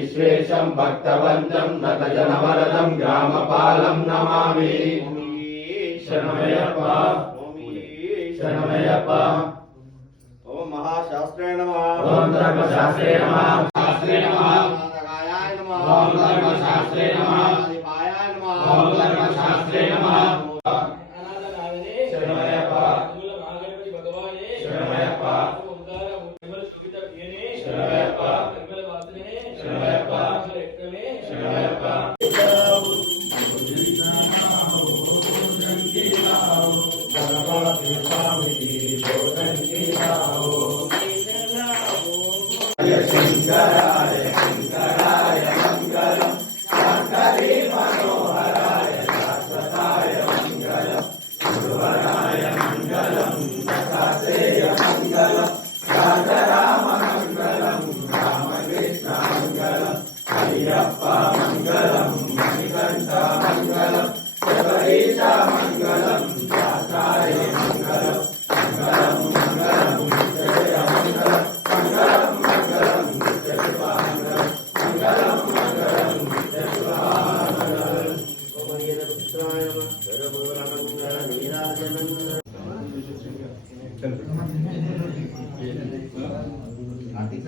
विश्वेशं भक्तवन्तं नतजनवरदं ग्रामपालं नमामि। शरणमयप्पा शरणमयप्पा। ओम महाशास्त्रे नमः। ओम धर्मशास्त्रे नमः। शास्त्रे नमः। नारायणाय नमः। ओम धर्मशास्त्रे नमः। शिवाय नमः। ओम धर्मशास्त्रे नमः। शरणमयप्पा शरणमयप्पा शरणमयप्पा शरणमयप्पा शरणमयप्पा। शंकराय शंकराय मंगलम शंकरी मनोहराय शाश्वताय मंगलम गुरुवराय मंगलम दत्तात्रेय मंगलम राजाराम मंगलम रामकृष्ण मंगलम अय्यप्पा मंगलम मणिकंठ मंगलम शबरीश मंगलम दातारे मंगलम मंगलम मंगलम जय मंगलम मंगलम मंगलम जय मंगलम मंगलम मंगलम जय मंगलम। पुत्राय नमः। सर्वमंगल नीराजनं। आर्थिक